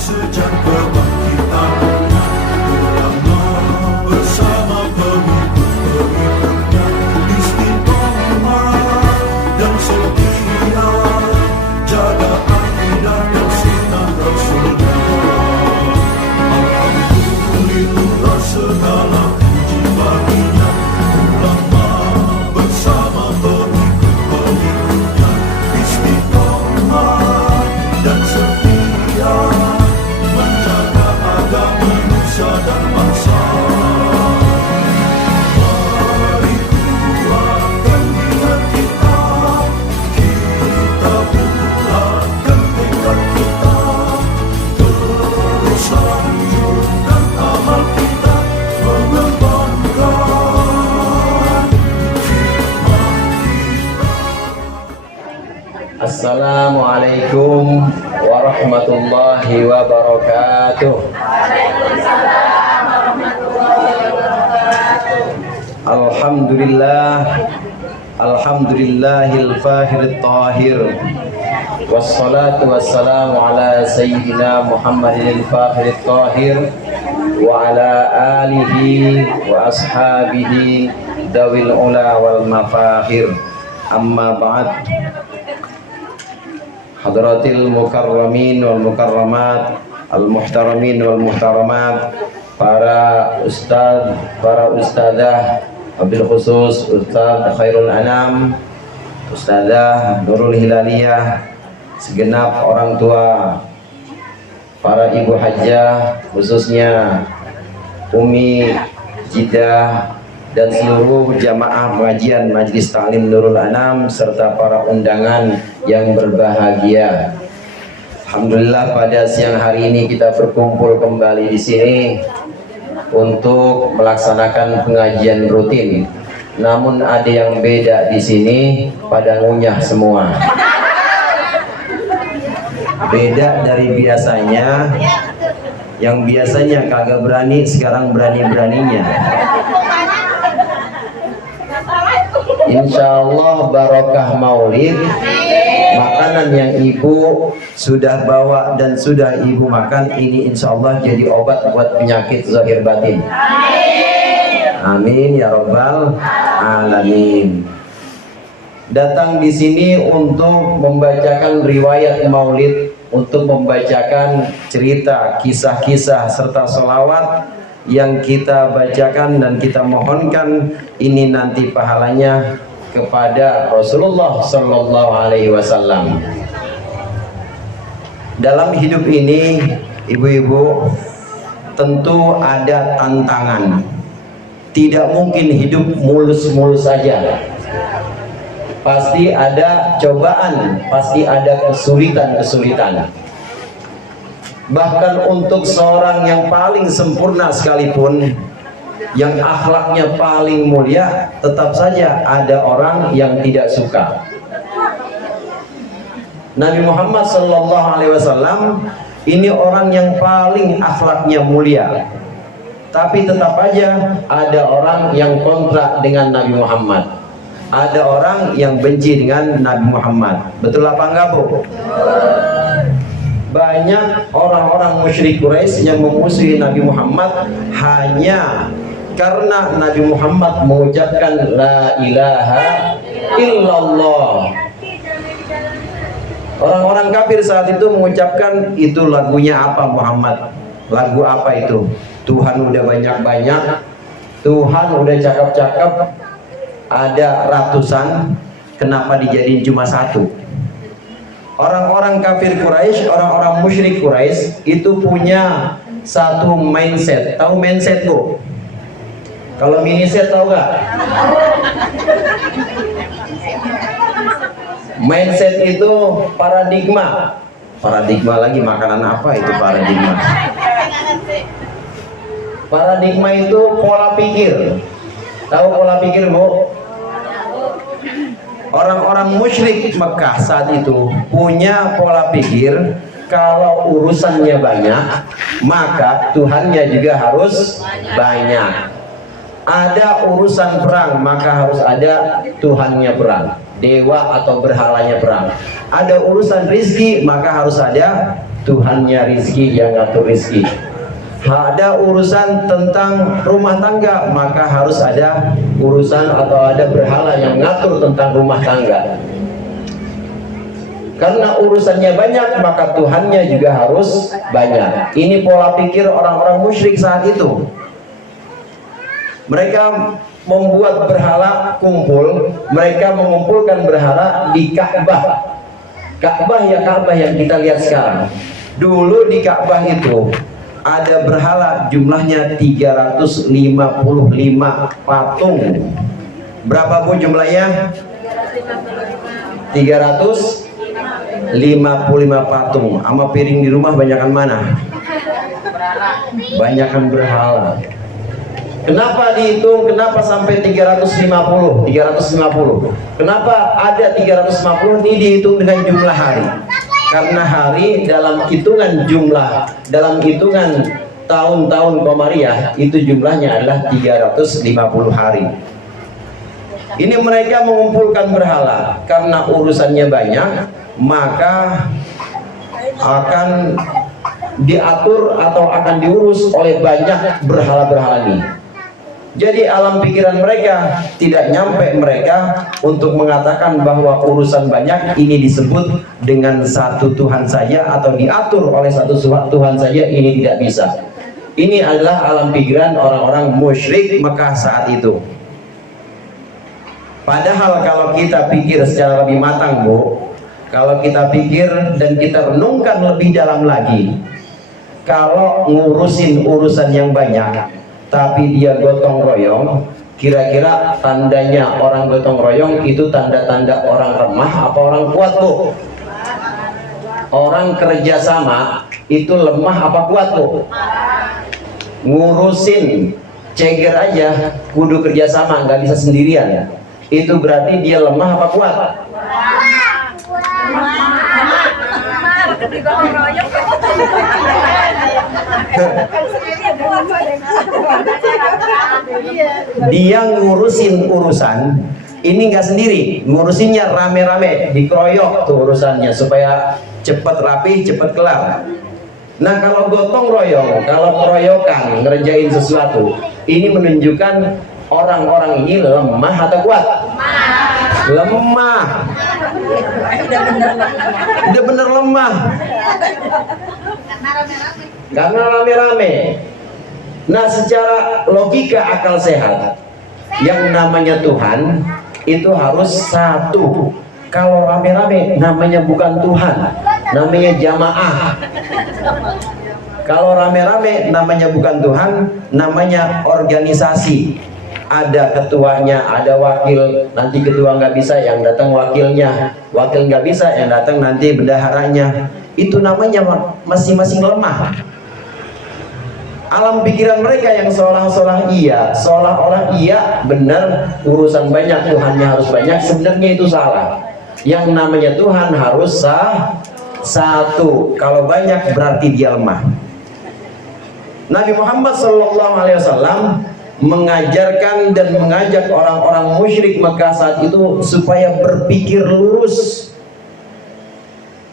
sejak kebangkitan ulama bersama pengikut-pengikutnya istiqomah dan setia jaga akidah dan sunnah Rasulullah. Alhamdulillah segala puji baginya ulama bersama pengikut-pengikutnya istiqomah dan setia menjaga agama nusa dan bangsa. Mari kuatkan niat kita, kita bulatkan tekad kita, terus lanjutkan amal kita, mengembangkan hikmah kita. Assalamualaikum warahmatullahi wabarakatuh. Alhamdulillahil fahir tahir, wassalatu wassalamu ala sayyidina Muhammadil fahir tahir wa ala alihi wa ashabihi dawil ula wal mafahir. Amma ba'd. Hadratil mukarramin wal mukarramat, al muhtaramin wal muhtaramat, para ustaz, para ustadzah, wabil khusus Ustaz Khairul Anam, Ustadzah Nurul Hilaliyah, segenap orang tua, para ibu hajjah, khususnya Umi Jidah, dan seluruh jamaah pengajian Majelis Ta'lim Nurul Anam serta para undangan yang berbahagia. Alhamdulillah pada siang hari ini kita berkumpul kembali di sini untuk melaksanakan pengajian rutin. Namun ada yang beda di sini, pada ngunyah semua. Beda dari biasanya, yang biasanya kagak berani sekarang berani-beraninya. Insya Allah barokah maulid, makanan yang ibu sudah bawa dan sudah ibu makan ini insya Allah jadi obat buat penyakit zahir batin. Amin ya rabbal alamin. Datang di sini untuk membacakan riwayat maulid, untuk membacakan cerita, kisah-kisah serta sholawat yang kita bacakan dan kita mohonkan ini nanti pahalanya kepada Rasulullah Sallallahu Alaihi Wasallam. Dalam hidup ini, ibu-ibu, tentu ada tantangan. Tidak mungkin hidup mulus-mulus saja. Pasti ada cobaan, pasti ada kesulitan-kesulitan. Bahkan untuk seorang yang paling sempurna sekalipun, yang akhlaknya paling mulia, tetap saja ada orang yang tidak suka. Nabi Muhammad SAW ini orang yang paling akhlaknya mulia, tapi tetap aja ada orang yang kontra dengan Nabi Muhammad. Ada orang yang benci dengan Nabi Muhammad. Betul apa enggak, Bu? Banyak orang-orang musyrik Quraisy yang memusuhi Nabi Muhammad hanya karena Nabi Muhammad mengucapkan la ilaha illallah. Orang-orang kafir saat itu mengucapkan, itu lagunya apa Muhammad? Lagu apa itu? Tuhan udah banyak-banyak, Tuhan udah cakep-cakep, ada ratusan, kenapa dijadiin cuma satu? Orang-orang kafir Quraisy, orang-orang musyrik Quraisy itu punya satu mindset. Tahu mindset, Bu? Kalau mini set tahu nggak? Mindset itu paradigma. Paradigma lagi, makanan apa itu paradigma? Paradigma itu pola pikir. Tahu pola pikir, Bu? Orang-orang musyrik Mekah saat itu punya pola pikir, kalau urusannya banyak, maka Tuhannya juga harus banyak. Ada urusan perang, maka harus ada Tuhannya perang. dewa atau berhalanya perang. Ada urusan rizki, maka harus ada Tuhannya rizki yang ngatur rizki. Ada urusan tentang rumah tangga, maka harus ada urusan atau ada berhala yang ngatur tentang rumah tangga. Karena urusannya banyak, maka Tuhannya juga harus banyak. Ini pola pikir orang-orang musyrik saat itu. Mereka membuat berhala kumpul, mereka mengumpulkan berhala di Ka'bah. Ka'bah ya Ka'bah yang kita lihat sekarang. Dulu di Ka'bah itu ada berhala jumlahnya 355 patung. Berapa Bu jumlahnya? 355 patung. Sama piring di rumah banyakan mana? Banyakan berhala. Kenapa dihitung? Kenapa sampai 350? 350. Kenapa ada 350? Ini dihitung dengan jumlah hari. Karena hari dalam hitungan jumlah, dalam hitungan tahun-tahun Komariah itu jumlahnya adalah 350 hari. Ini mereka mengumpulkan berhala karena urusannya banyak, maka akan diatur atau akan diurus oleh banyak berhala-berhala ini. Jadi alam pikiran mereka tidak nyampe mereka untuk mengatakan bahwa urusan banyak ini disebut dengan satu Tuhan saja atau diatur oleh satu Tuhan saja, ini tidak bisa. Ini adalah alam pikiran orang-orang musyrik Mekah saat itu. Padahal kalau kita pikir secara lebih matang Bu, kalau kita pikir dan kita renungkan lebih dalam lagi, kalau ngurusin urusan yang banyak tapi dia gotong royong, kira-kira tandanya orang gotong royong itu tanda-tanda orang lemah apa orang kuat Bu? Orang kerjasama itu lemah apa kuat Bu? Ngurusin ceger aja kudu kerjasama, nggak bisa sendirian. Itu berarti dia lemah apa kuat? Dia ngurusin urusan ini nggak sendiri, ngurusinnya rame-rame, dikeroyok tuh urusannya supaya cepat rapi, cepat kelar. Nah kalau gotong royong, kalau keroyokan ngerjain sesuatu, ini menunjukkan orang-orang ini lemah atau kuat? Lemah. Udah bener lemah. Karena rame-rame. Nah secara logika akal sehat, yang namanya Tuhan itu harus satu. Kalau rame-rame namanya bukan Tuhan, namanya jamaah. Kalau rame-rame namanya bukan Tuhan, namanya organisasi. Ada ketuanya, ada wakil, nanti ketua nggak bisa, yang datang wakilnya, wakil nggak bisa, yang datang nanti bendaharanya. Itu namanya masing-masing lemah. Alam pikiran mereka yang seolah-olah iya benar, urusan banyak, Tuhannya harus banyak, sebenarnya itu salah. Yang namanya Tuhan harus satu. Kalau banyak berarti dia lemah. Nabi Muhammad SAW mengajarkan dan mengajak orang-orang musyrik Mekah saat itu supaya berpikir lurus.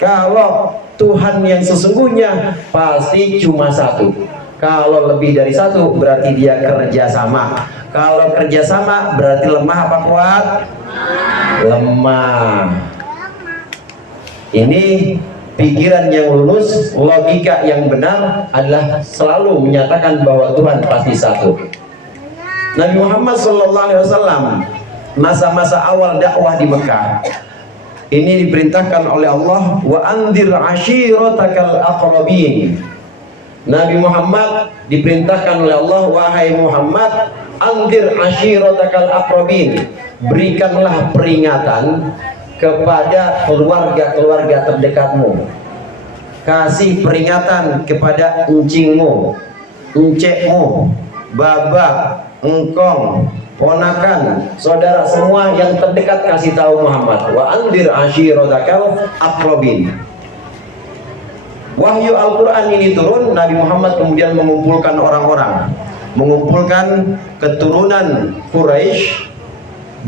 Kalau Tuhan yang sesungguhnya pasti cuma satu. Kalau lebih dari satu berarti dia kerjasama. Kalau kerjasama berarti lemah apa kuat? Lemah. Ini pikiran yang lurus, logika yang benar adalah selalu menyatakan bahwa Tuhan pasti satu. Nabi Muhammad SAW masa-masa awal dakwah di Mekah ini diperintahkan oleh Allah, wa anzir ashiratakal aqrabin. Nabi Muhammad diperintahkan oleh Allah, wahai Muhammad, anzir ashiratakal aqrabin, berikanlah peringatan kepada keluarga-keluarga terdekatmu. Kasih peringatan kepada encingmu, encekmu, babak, engkong, ponakan, saudara semua yang terdekat, kasih tahu Muhammad, wa anzir ashiratakal aqrabin. Wahyu Al-Quran ini turun, Nabi Muhammad kemudian mengumpulkan orang-orang, mengumpulkan keturunan Quraisy,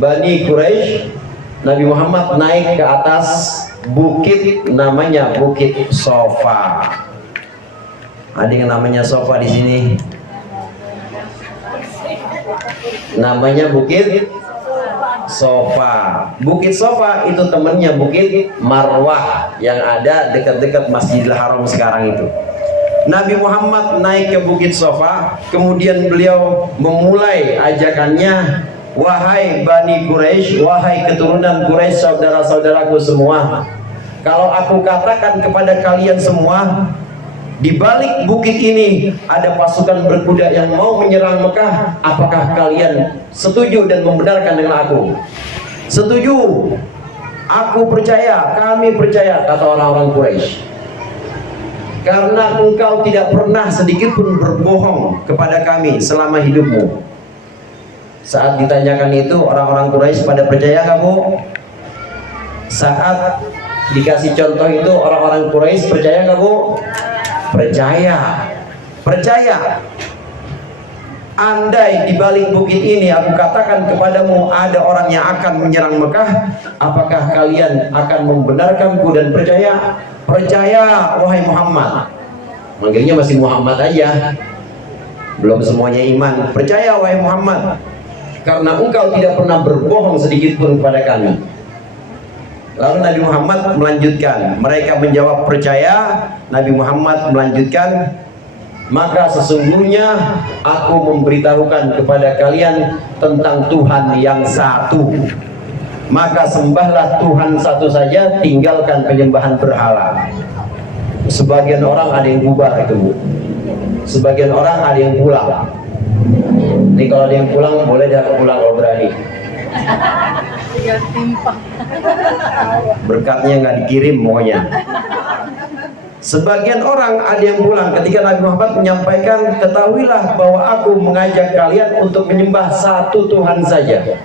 Bani Quraisy, Nabi Muhammad naik ke atas bukit, namanya Bukit Sofa. Ada yang namanya Sofa di sini? Namanya Bukit Sofa. Bukit Sofa itu temannya Bukit Marwah yang ada dekat-dekat Masjidil Haram sekarang itu. Nabi Muhammad naik ke Bukit Sofa, kemudian beliau memulai ajakannya, wahai Bani Quraisy, wahai keturunan Quraisy, saudara-saudaraku semua, kalau aku katakan kepada kalian semua, di balik bukit ini ada pasukan berkuda yang mau menyerang Mekah, apakah kalian setuju dan membenarkan dengan aku? Setuju. Aku percaya, kami percaya, kata orang-orang Quraisy. Karena engkau tidak pernah sedikit pun berbohong kepada kami selama hidupmu. Saat ditanyakan itu, orang-orang Quraisy pada percaya nggak, Bu? Saat dikasih contoh itu, orang-orang Quraisy percaya nggak, Bu? Percaya. Percaya. Andai di balik bukit ini aku katakan kepadamu ada orang yang akan menyerang Mekah, apakah kalian akan membenarkanku dan percaya? Percaya, wahai Muhammad. Manggilnya masih Muhammad aja, belum semuanya iman. Percaya, wahai Muhammad, karena engkau tidak pernah berbohong sedikit pun kepada kami. Lalu Nabi Muhammad melanjutkan, mereka menjawab percaya. Nabi Muhammad melanjutkan, maka sesungguhnya aku memberitahukan kepada kalian tentang Tuhan yang satu. Maka sembahlah Tuhan satu saja, tinggalkan penyembahan berhala. Sebagian orang ada yang bubar itu, Bu. Sebagian orang ada yang pulang. Ini kalau ada yang pulang, boleh dia pulang kalau berani. Berkatnya nggak dikirim pokoknya. Sebagian orang ada yang pulang ketika Nabi Muhammad menyampaikan, ketahuilah bahwa aku mengajak kalian untuk menyembah satu Tuhan saja.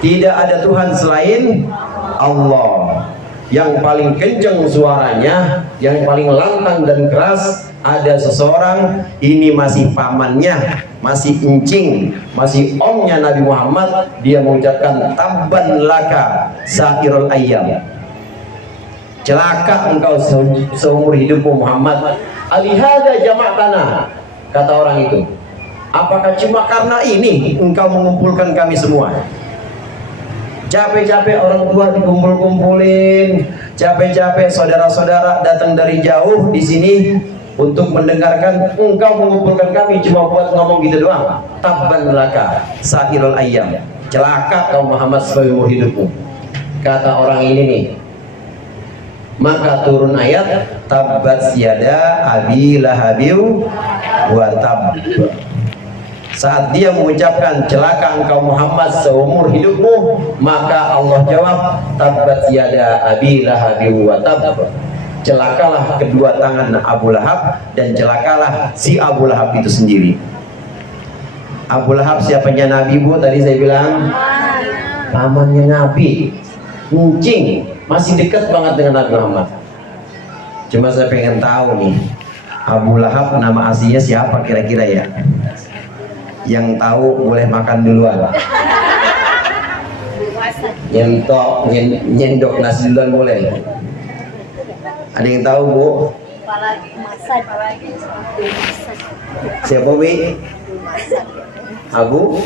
Tidak ada Tuhan selain Allah. Yang paling kencang suaranya, yang paling lantang dan keras, ada seseorang, ini masih pamannya, masih encing, masih omnya Nabi Muhammad. Dia mengucapkan, tabban laka sa'irul ayyam. Celaka engkau seumur hidupmu Muhammad. Alihada jama'tana, kata orang itu. Apakah cuma karena ini engkau mengumpulkan kami semua? Capek-capek orang tua dikumpul-kumpulin, capek-capek saudara-saudara datang dari jauh di sini untuk mendengarkan, engkau mengumpulkan kami cuma buat ngomong gitu doang. Tabban laka sa'irul ayyam. Celaka kau Muhammad seumur hidupmu. Kata orang ini nih. Maka turun ayat, tabbat yada abi lahabiu wa tab. Saat dia mengucapkan celaka engkau Muhammad seumur hidupmu, maka Allah jawab, tabbat yada abi lahabiu wa tab. Celakalah kedua tangan Abu Lahab dan celakalah si Abu Lahab itu sendiri. Abu Lahab siapanya Nabi, Bu? Tadi saya bilang pamannya Nabi, kucing, masih dekat banget dengan Nabi Muhammad. Cuma saya pengen tahu nih, Abu Lahab nama aslinya siapa kira-kira ya? Yang tahu boleh makan duluan. Nyendok nasi duluan boleh. Ada yang tahu, Bu? Siapa, Wi? Abu?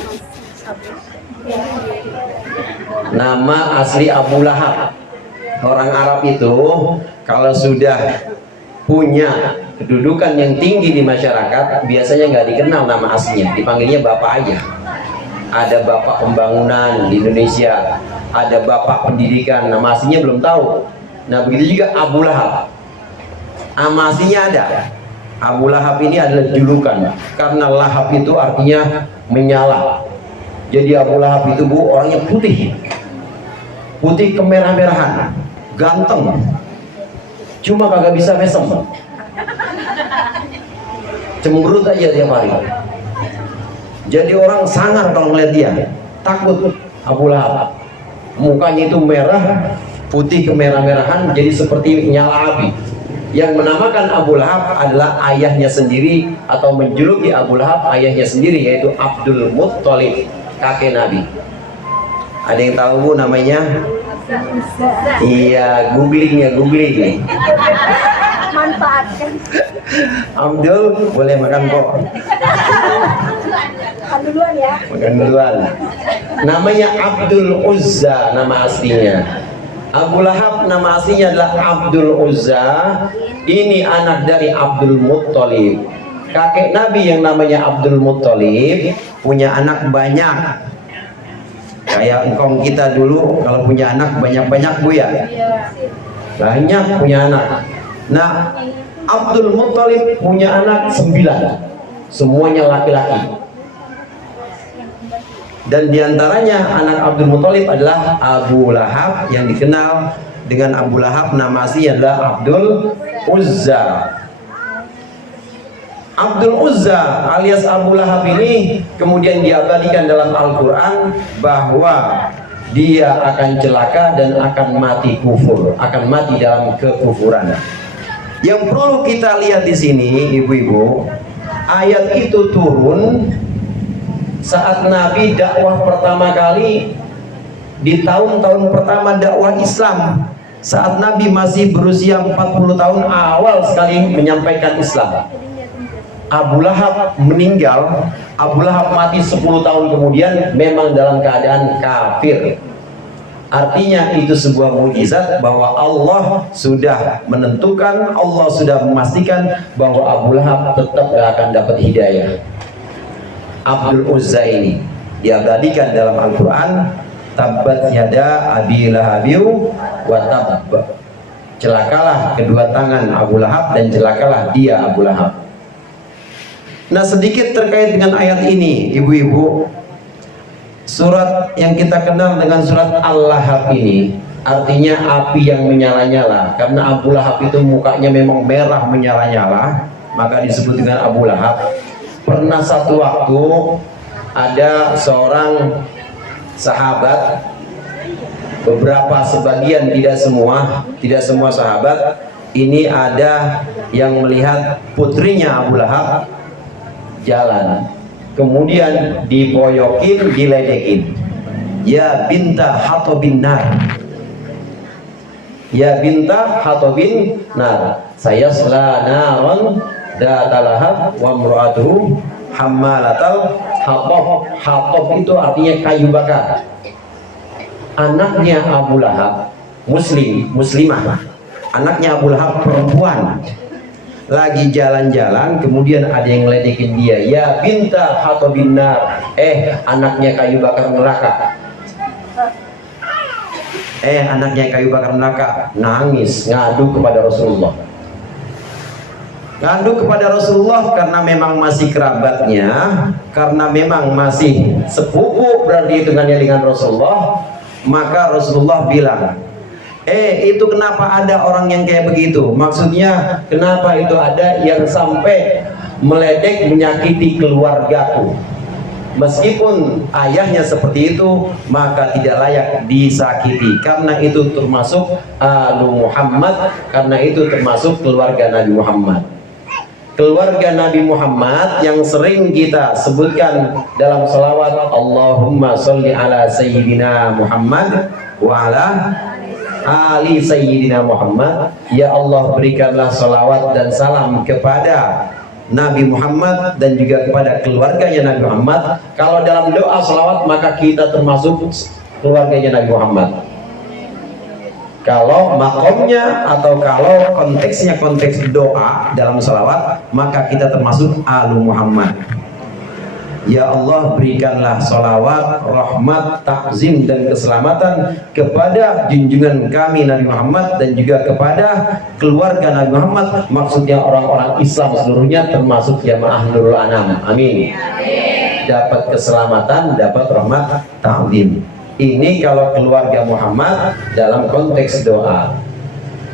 Nama asli Abu Lahab. Orang Arab itu kalau sudah punya kedudukan yang tinggi di masyarakat, biasanya nggak dikenal nama aslinya, dipanggilnya bapak aja. Ada bapak pembangunan di Indonesia, ada bapak pendidikan, nama aslinya belum tahu. Nah begitu juga Abu Lahab, nama aslinya ada. Abu Lahab ini adalah julukan, karena Lahab itu artinya menyala. Jadi Abu Lahab itu, Bu, orangnya putih, putih kemerah-merahan, ganteng, cuma kagak bisa mesem, cemberut aja tiap hari. Jadi orang sangar kalau ngeliat dia, takut. Abu Lahab mukanya itu merah, putih kemerah-merahan, jadi seperti nyala api. Yang menamakan Abu Lahab adalah ayahnya sendiri, atau menjuluki Abu Lahab ayahnya sendiri, yaitu Abdul Muttalib, kakek Nabi. Ada yang tahu, Bu, namanya? Iya, googling. Manfaatkan. Abdul boleh makan kok. Makan duluan ya. Makan duluan. Namanya Abdul Uzza nama aslinya. Abu Lahab nama aslinya adalah Abdul Uzza. Ini anak dari Abdul Muttalib. Kakek Nabi yang namanya Abdul Muttalib punya anak banyak. Kayak engkong kita dulu kalau punya anak banyak-banyak Bu ya. Banyak punya anak. Nah, Abdul Muttalib punya anak 9. Semuanya laki-laki. Dan diantaranya anak Abdul Muttalib adalah Abu Lahab yang dikenal dengan Abu Lahab nama aslinya adalah Abdul Uzza. Abdul Uzza alias Abu Lahab ini kemudian diabadikan dalam Al-Quran bahwa dia akan celaka dan akan mati kufur, akan mati dalam kekufuran. Yang perlu kita lihat di sini, ibu-ibu, ayat itu turun saat Nabi dakwah pertama kali di tahun-tahun pertama dakwah Islam, saat Nabi masih berusia 40 tahun awal sekali menyampaikan Islam. Abu Lahab meninggal, Abu Lahab mati 10 tahun kemudian memang dalam keadaan kafir. Artinya itu sebuah mukjizat bahwa Allah sudah menentukan, Allah sudah memastikan bahwa Abu Lahab tetap gak akan dapat hidayah. Abdul Uzza ini diabadikan dalam Al-Quran, tabbat yada abi lahabiu wa tabb. Celakalah kedua tangan Abu Lahab dan celakalah dia Abu Lahab. Nah, sedikit terkait dengan ayat ini, ibu-ibu. Surat yang kita kenal dengan surat Al-Lahab ini artinya api yang menyala-nyala. Karena Abu Lahab itu mukanya memang merah menyala-nyala, maka disebut dengan Abu Lahab. Pernah satu waktu ada seorang sahabat, beberapa sebagian, tidak semua sahabat, ini ada yang melihat putrinya Abu Lahab jalan, kemudian dipoyokin, diledekin. Ya binta hatobin nar, ya binta hatobin nar, saya selanaron datalahab wa mru'atuhu hammalatal hatab. Hatab itu artinya kayu bakar. Anaknya Abu Lahab muslimah, anaknya Abu Lahab perempuan, lagi jalan-jalan kemudian ada yang ngeledekin dia, ya binta hatobin nar, anaknya kayu bakar neraka, anaknya kayu bakar neraka. Nangis, ngadu kepada Rasulullah, karena memang masih kerabatnya, karena memang masih sepupu berarti hitungannya dengan Rasulullah. Maka Rasulullah bilang, itu kenapa ada orang yang kayak begitu? Maksudnya kenapa itu ada yang sampai meledek menyakiti keluargaku? Meskipun ayahnya seperti itu, maka tidak layak disakiti, karena itu termasuk Alu Muhammad, karena itu termasuk keluarga Nabi Muhammad. Keluarga Nabi Muhammad yang sering kita sebutkan dalam salawat, Allahumma sholli ala Sayyidina Muhammad wa ala Ali Sayyidina Muhammad. Ya Allah, berikanlah salawat dan salam kepada Nabi Muhammad dan juga kepada keluarganya Nabi Muhammad. Kalau dalam doa salawat maka kita termasuk keluarganya Nabi Muhammad. Kalau makomnya atau kalau konteksnya konteks doa dalam salawat, maka kita termasuk Alu Muhammad. Ya Allah, berikanlah salawat, rahmat, takzim dan keselamatan kepada junjungan kami Nabi Muhammad dan juga kepada keluarga Nabi Muhammad, maksudnya orang-orang Islam seluruhnya termasuk jamaah Nurul Anam. Amin. Dapat keselamatan, dapat rahmat, takzim. Ini kalau keluarga Muhammad dalam konteks doa.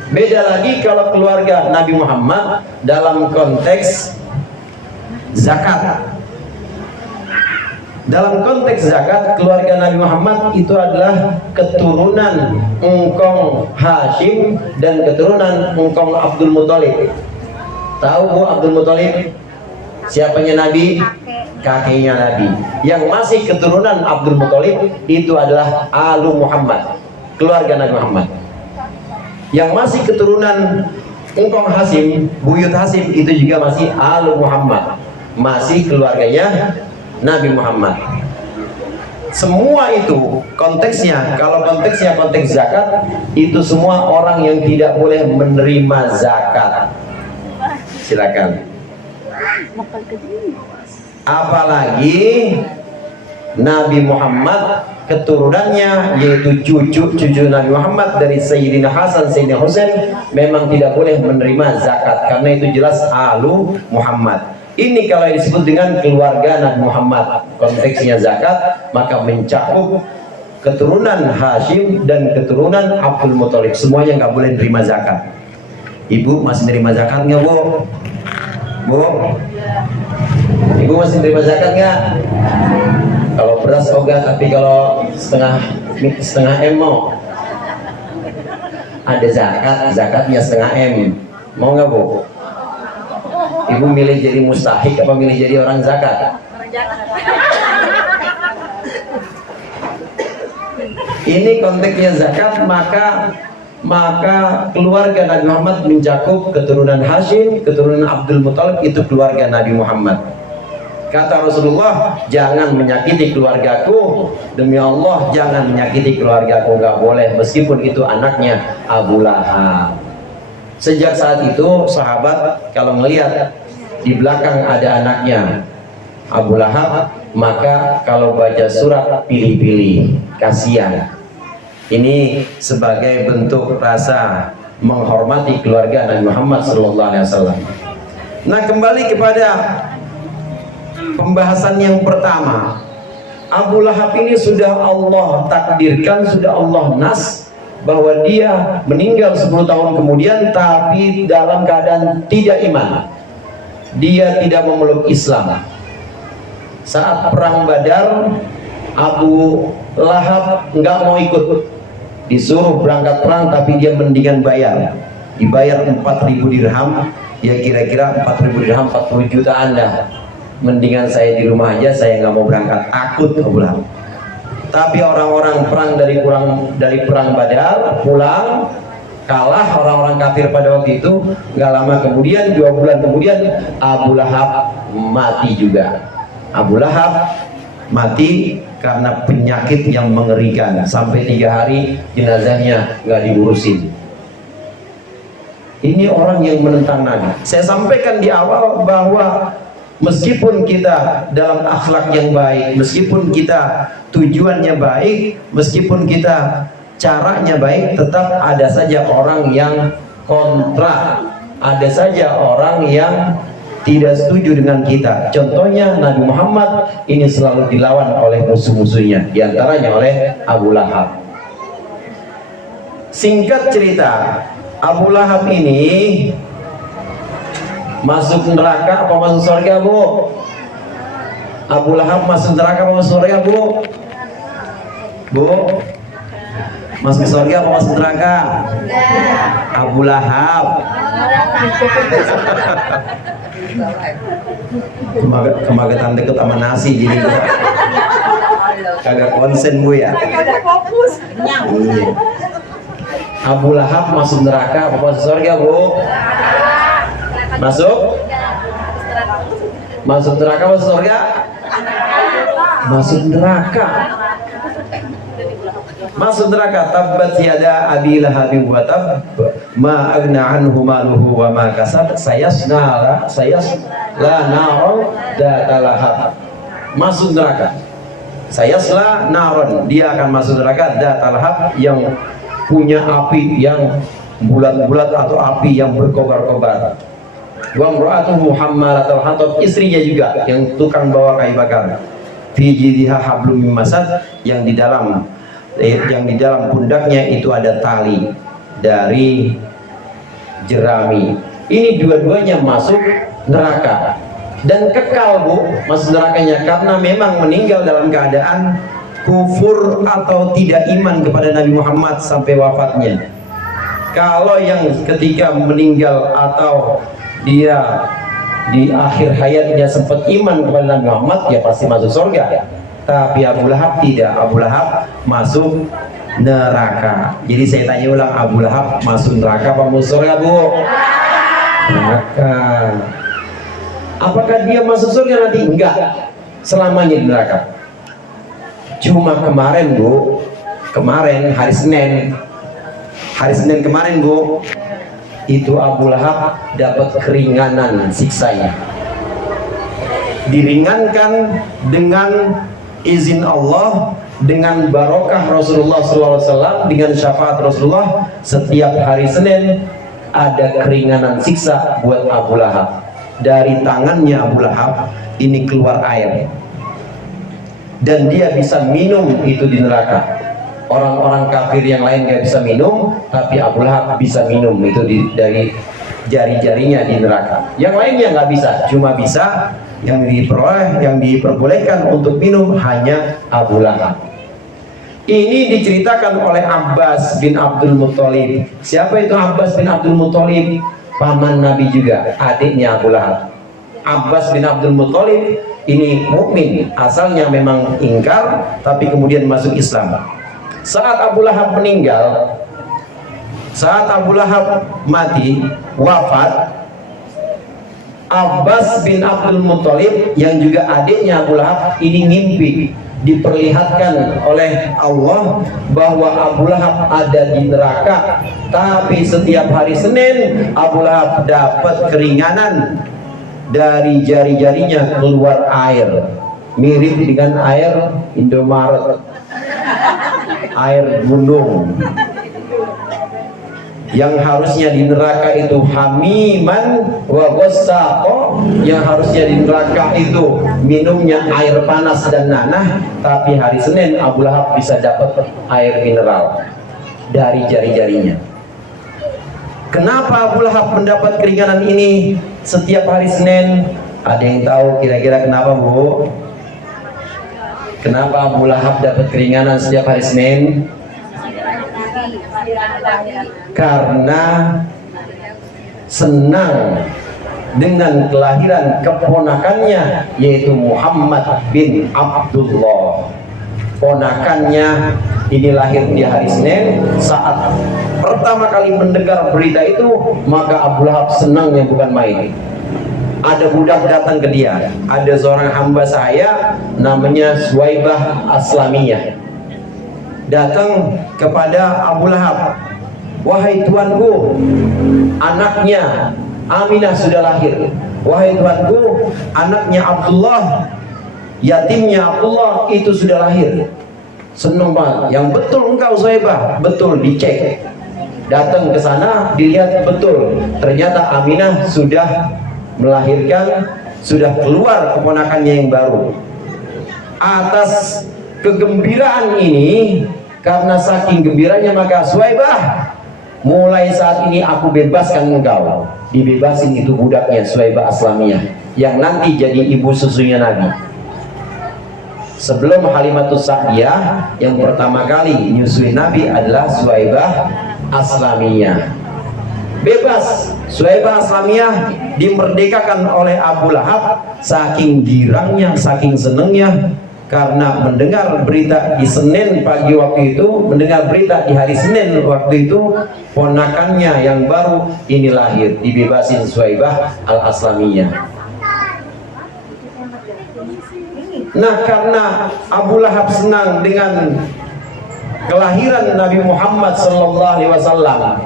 Beda lagi kalau keluarga Nabi Muhammad dalam konteks zakat. Dalam konteks zakat, keluarga Nabi Muhammad itu adalah keturunan engkong Hashim dan keturunan engkong Abdul Muttalib. Tahu Bu Abdul Muttalib? Siapanya Nabi? Kakeknya Nabi. Yang masih keturunan Abdul Muttalib itu adalah Alu Muhammad, keluarga Nabi Muhammad. Yang masih keturunan engkong Hasim, buyut Hasim itu juga masih Alu Muhammad, masih keluarganya Nabi Muhammad. Semua itu konteksnya, kalau konteksnya konteks zakat, itu semua orang yang tidak boleh menerima zakat. Silakan. Apalagi Nabi Muhammad keturunannya, yaitu cucu Nabi Muhammad dari Sayyidina Hasan, Sayyidina Husain, memang tidak boleh menerima zakat karena itu jelas Alu Muhammad. Ini kalau disebut dengan keluarga Nabi Muhammad, konteksnya zakat, maka mencakup keturunan Hashim dan keturunan Abdul Muthalib, semuanya nggak boleh menerima zakat. Ibu masih menerima zakat nggak, Bu? Bu? Ibu masih menerima zakat nggak? Kalau beras ogah, tapi kalau setengah M mau. Ada zakatnya setengah M. Mau nggak, Bu? Ibu milih jadi mustahik apa milih jadi orang zakat? Ini konteksnya zakat, maka keluarga Nabi Muhammad mencakup keturunan Hashim, keturunan Abdul Muthalib, itu keluarga Nabi Muhammad. Kata Rasulullah, jangan menyakiti keluargaku, demi Allah jangan menyakiti keluargaku, nggak boleh, meskipun itu anaknya Abu Lahab. Sejak saat itu sahabat kalau melihat di belakang ada anaknya Abu Lahab, maka kalau baca surat pilih-pilih, kasihan. Ini sebagai bentuk rasa menghormati keluarga Nabi Muhammad SAW. Nah, kembali kepada pembahasan yang pertama, Abu Lahab ini sudah Allah takdirkan, sudah Allah nas bahwa dia meninggal 10 tahun kemudian, tapi dalam keadaan tidak iman. Dia tidak memeluk Islam. Saat perang Badar, Abu Lahab nggak mau ikut, disuruh berangkat perang, tapi dia mendingan bayar, dibayar 4.000 dirham, ya kira-kira 4.000 dirham 40 jutaan dah. Mendingan saya di rumah aja, saya nggak mau berangkat, takut Abu Lahab. Tapi orang-orang perang dari perang Badar pulang, kalah orang-orang kafir pada waktu itu. Nggak lama kemudian, 2 bulan kemudian, Abu Lahab mati juga. Abu Lahab mati karena penyakit yang mengerikan, sampai 3 hari jenazahnya nggak diurusin. Ini orang yang menentang Nabi. Saya sampaikan di awal bahwa meskipun kita dalam akhlak yang baik, meskipun kita tujuannya baik, meskipun kita caranya baik, tetap ada saja orang yang kontra, ada saja orang yang tidak setuju dengan kita. Contohnya Nabi Muhammad ini selalu dilawan oleh musuh-musuhnya, diantaranya oleh Abu Lahab. Singkat cerita, Abu Lahab ini masuk neraka apa masuk surga, Bu? Abu Lahab masuk neraka apa masuk surga, Bu? Bu? Masuk surga apa masuk neraka? Abu Lahab. Kemagetan deket sama nasi, jadi kagak konsen, Bu, ya. Iya. Abu Lahab masuk neraka apa masuk surga, Bu? Masuk neraka masuk surga? Masuk neraka. Masuk neraka. Tabbat yada abi lahabin wa tab, ma agna anhu maluhu wa ma kasab, sayasla naron data lahab. Masuk neraka. Sayasla naron, dia akan masuk neraka data lahab, yang punya api yang bulat-bulat atau api yang berkobar-kobar. Wa imra'atuhu hammalatal hatab, istrinya juga yang tukang bawa kayu bakar. Fi jidha hablum min masad, yang di dalam pundaknya itu ada tali dari jerami. Ini dua-duanya masuk neraka dan kekal, Bu, masuk nerakanya, karena memang meninggal dalam keadaan kufur atau tidak iman kepada Nabi Muhammad sampai wafatnya. Kalau yang ketika meninggal atau dia di akhir hayatnya sempat iman kepada Nabi Muhammad, ya pasti masuk surga. Tapi Abu Lahab tidak. Abu Lahab masuk neraka. Jadi saya tanya ulang, Abu Lahab masuk neraka apa masuk surga, Bu? Neraka. Apakah dia masuk surga nanti? Enggak, selamanya di neraka. Cuma kemarin, Bu, kemarin hari Senin kemarin, Bu, itu Abu Lahab dapat keringanan siksanya. Diringankan dengan izin Allah, dengan barokah Rasulullah SAW, dengan syafaat Rasulullah. Setiap hari Senin ada keringanan siksa buat Abu Lahab. Dari tangannya Abu Lahab ini keluar air, dan dia bisa minum itu di neraka. Orang-orang kafir yang lain gak bisa minum, tapi Abu Lahab bisa minum itu dari jari-jarinya di neraka. Yang lainnya nggak bisa, cuma bisa yang diperbolehkan untuk minum hanya Abu Lahab. Ini diceritakan oleh Abbas bin Abdul Muthalib. Siapa itu Abbas bin Abdul Muthalib? Paman Nabi juga, adiknya Abu Lahab. Abbas bin Abdul Muthalib ini mukmin, asalnya memang ingkar, tapi kemudian masuk Islam. Saat Abu Lahab meninggal, saat Abu Lahab mati, wafat, Abbas bin Abdul Muthalib yang juga adiknya Abu Lahab ini ngimpi, diperlihatkan oleh Allah bahwa Abu Lahab ada di neraka, tapi setiap hari Senin Abu Lahab dapat keringanan, dari jari-jarinya keluar air, mirip dengan air Indomaret, air gunung. Yang harusnya di neraka itu hamiman wa ghassaqo, yang harusnya di neraka itu minumnya air panas dan nanah, tapi hari Senin Abu Lahab bisa dapat air mineral dari jari-jarinya. Kenapa Abu Lahab mendapat keringanan ini setiap hari Senin? Ada yang tahu kira-kira kenapa, Bu? Kenapa Abu Lahab dapat keringanan setiap hari Senin? Karena senang dengan kelahiran keponakannya, yaitu Muhammad bin Abdullah. Ponakannya ini lahir di hari Senin. Saat pertama kali mendengar berita itu, maka Abu Lahab senangnya bukan main. Ada budak datang ke dia, ada seorang hamba saya namanya Suwaibah Aslamiyah, datang kepada Abu Lahab, wahai tuanku, anaknya Aminah sudah lahir. Wahai tuanku, anaknya Abdullah, yatimnya Abdullah itu sudah lahir. Senang banget. Yang betul engkau Suwaibah? Betul, dicek. Datang ke sana, dilihat betul. Ternyata Aminah sudah melahirkan, sudah keluar keponakannya yang baru. Atas kegembiraan ini, karena saking gembiranya, maka Suwaibah, mulai saat ini aku bebaskan engkau. Dibebasin itu budaknya Suwaibah Aslamiyah, yang nanti jadi ibu susunya Nabi. Sebelum Halimatus Sa'diyah, yang pertama kali nyusui Nabi adalah Suwaibah Aslamiyah. Bebas, Suwaibah Aslamiyah dimerdekakan oleh Abu Lahab. Saking girangnya, saking senengnya, karena mendengar berita di Senin pagi waktu itu, mendengar berita di hari Senin waktu itu, ponakannya yang baru ini lahir, dibebasin Suwaibah Al-Aslamiyah. Nah, karena Abu Lahab senang dengan kelahiran Nabi Muhammad SAW,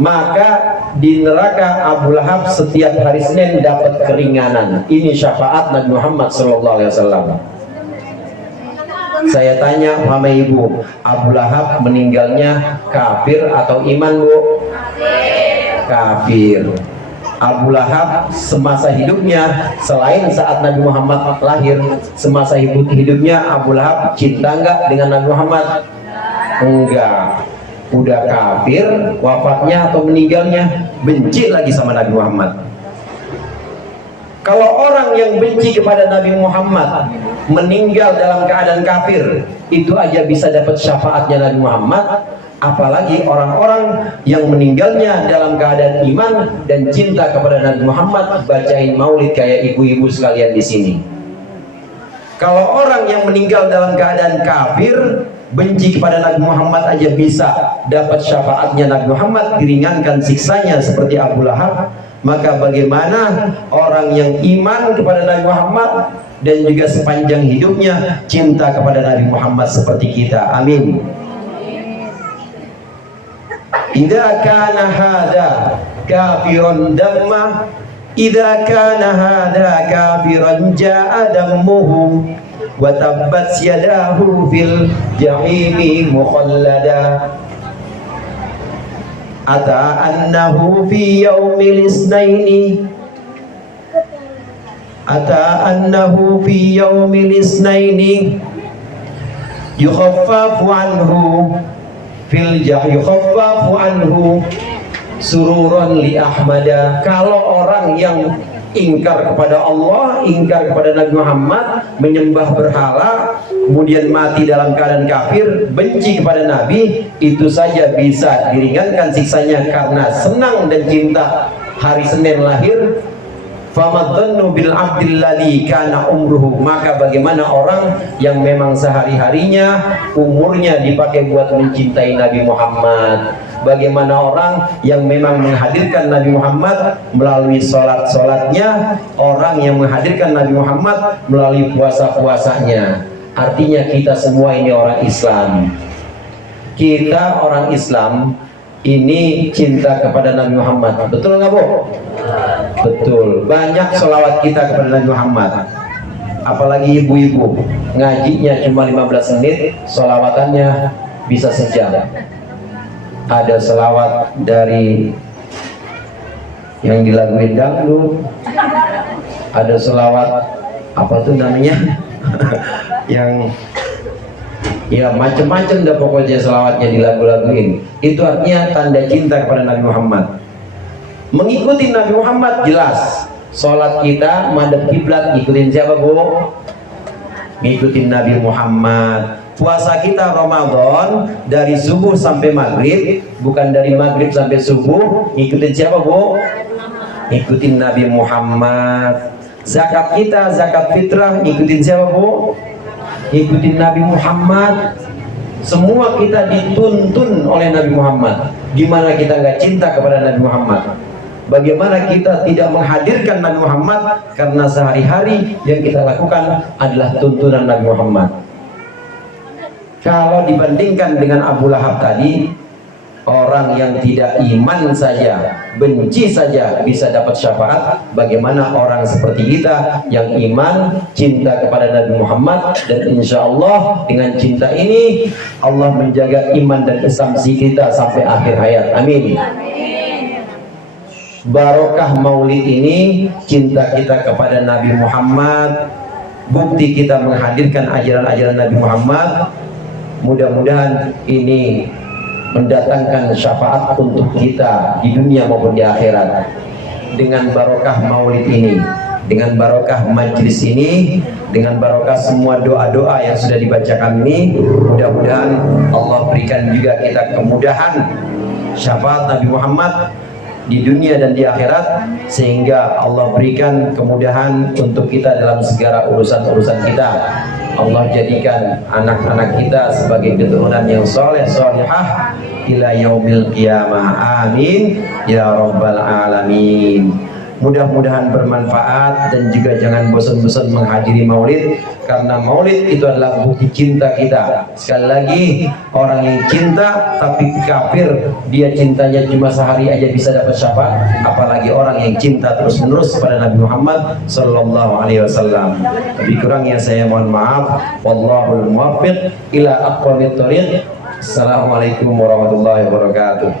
maka di neraka Abu Lahab setiap hari Senin dapat keringanan. Ini syafaat Nabi Muhammad SAW. Saya tanya sama ibu, Abu Lahab meninggalnya kafir atau iman, Bu? Kafir. Abu Lahab semasa hidupnya, selain saat Nabi Muhammad lahir, semasa hidupnya Abu Lahab cinta enggak dengan Nabi Muhammad? Enggak. Udah kafir, wafatnya atau meninggalnya benci lagi sama Nabi Muhammad. Kalau orang yang benci kepada Nabi Muhammad meninggal dalam keadaan kafir, itu aja bisa dapat syafaatnya Nabi Muhammad, apalagi orang-orang yang meninggalnya dalam keadaan iman dan cinta kepada Nabi Muhammad, bacain maulid kayak ibu-ibu sekalian di sini. Kalau orang yang meninggal dalam keadaan kafir, benci kepada Nabi Muhammad aja bisa dapat syafaatnya Nabi Muhammad, diringankan siksanya seperti Abu Lahab, maka bagaimana orang yang iman kepada Nabi Muhammad dan juga sepanjang hidupnya cinta kepada Nabi Muhammad seperti kita. Amin. Idza kana hada kafirun damma, idza kana hada kafiran jaa dammuhu wa tabbat yadahu fil jahimi mukhallada. Ata annahu fi yaumil isnaini, ata annahu fi yaumil isnaini yukhaffafu anhu fil yukhaffafu anhu sururan li ahmada. Kalau orang yang ingkar kepada Allah, ingkar kepada Nabi Muhammad, menyembah berhala, kemudian mati dalam keadaan kafir, benci kepada Nabi, itu saja bisa diringankan siksanya karena senang dan cinta hari Senin lahir. Famadhannu bil abdil ladzi kana umruhu, maka bagaimana orang yang memang sehari-harinya umurnya dipakai buat mencintai Nabi Muhammad, bagaimana orang yang memang menghadirkan Nabi Muhammad melalui sholat-sholatnya, orang yang menghadirkan Nabi Muhammad melalui puasa-puasanya. Artinya kita semua ini orang Islam. Kita orang Islam ini cinta kepada Nabi Muhammad. Betul nggak, Bu? Betul. Banyak sholawat kita kepada Nabi Muhammad. Apalagi ibu-ibu, ngajinya cuma 15 menit, sholawatannya bisa sejam. Ada selawat dari yang dilaguin dangdut, ada selawat apa tuh namanya yang ya macam-macam dah pokoknya selawatnya dilagu-laguin. Itu artinya tanda cinta kepada Nabi Muhammad. Mengikuti Nabi Muhammad jelas. Sholat kita madhab kiblat, ikutin siapa, Bu? Ngikutin Nabi Muhammad. Puasa kita Ramadan dari subuh sampai maghrib, bukan dari maghrib sampai subuh. Ngikutin siapa, Bu? Ngikutin Nabi Muhammad. Zakat kita, zakat fitrah, ngikutin siapa, Bu? Ngikutin Nabi Muhammad. Semua kita dituntun oleh Nabi Muhammad. Gimana kita nggak cinta kepada Nabi Muhammad? Bagaimana kita tidak menghadirkan Nabi Muhammad karena sehari-hari yang kita lakukan adalah tuntunan Nabi Muhammad. Kalau dibandingkan dengan Abu Lahab tadi, orang yang tidak iman saja, benci saja bisa dapat syafaat. Bagaimana orang seperti kita yang iman, cinta kepada Nabi Muhammad, dan insya Allah dengan cinta ini Allah menjaga iman dan Islam kita sampai akhir hayat. Amin. Barokah maulid ini, cinta kita kepada Nabi Muhammad, bukti kita menghadirkan ajaran-ajaran Nabi Muhammad. Mudah-mudahan ini mendatangkan syafaat untuk kita di dunia maupun di akhirat. Dengan barokah maulid ini, dengan barokah majlis ini, dengan barokah semua doa-doa yang sudah dibacakan ini, mudah-mudahan Allah berikan juga kita kemudahan syafaat Nabi Muhammad di dunia dan di akhirat, sehingga Allah berikan kemudahan untuk kita dalam segala urusan-urusan kita. Allah jadikan anak-anak kita sebagai keturunan yang soleh solehah ila yaumil qiyamah. Amin ya rabbal alamin. Mudah-mudahan bermanfaat dan juga jangan bosan-bosan menghadiri maulid, karena maulid itu adalah bukti cinta kita. Sekali lagi, orang yang cinta tapi kafir, dia cintanya cuma sehari aja bisa dapat syafaat, apalagi orang yang cinta terus-menerus pada Nabi Muhammad sallallahu alaihi wasallam. Lebih kurangnya saya mohon maaf. Wallahul muwaffiq ila aqwamit thoriq. Assalamualaikum warahmatullahi wabarakatuh.